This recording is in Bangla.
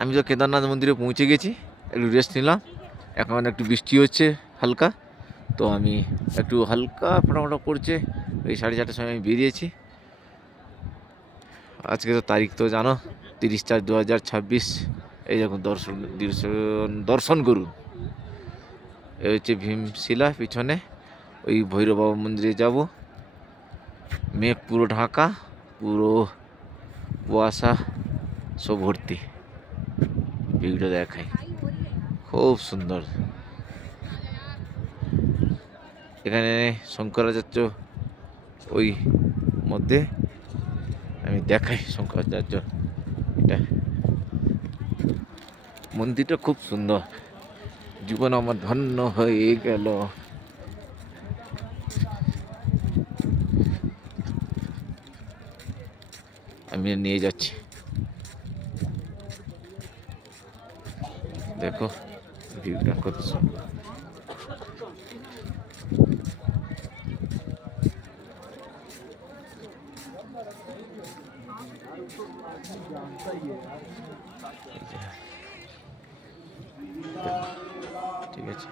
আমি তো কেদারনাথ মন্দিরে পৌঁছে গেছি, একটু রেস্ট নিলাম। এখন একটু বৃষ্টি হচ্ছে হালকা, তো আমি একটু হালকা ফোটাফোটা পড়ছে, ওই 4:30টার সময় আমি বেরিয়েছি। আজকে তো তারিখ তো জানো, 30/4/2026। এই দেখুন দর্শন দর্শন দর্শন করুন। এই হচ্ছে ভীমশিলা পিছনে, ওই ভৈরব বাবা মন্দিরে যাব। মেঘ পুরো ঢাকা, পুরো কুয়াশা, সব ভর্তি। ভিউটা দেখাই, খুব সুন্দর। এখানে শঙ্করাচার্য ওই মধ্যে, আমি দেখাই শঙ্করাচার্য। এটা মন্দিরটা খুব সুন্দর, জীবন আমার ধন্য হয়ে গেল। আমি নিয়ে যাচ্ছি, দেখো ভিউটা কত সুন্দর। ঠিক আছে।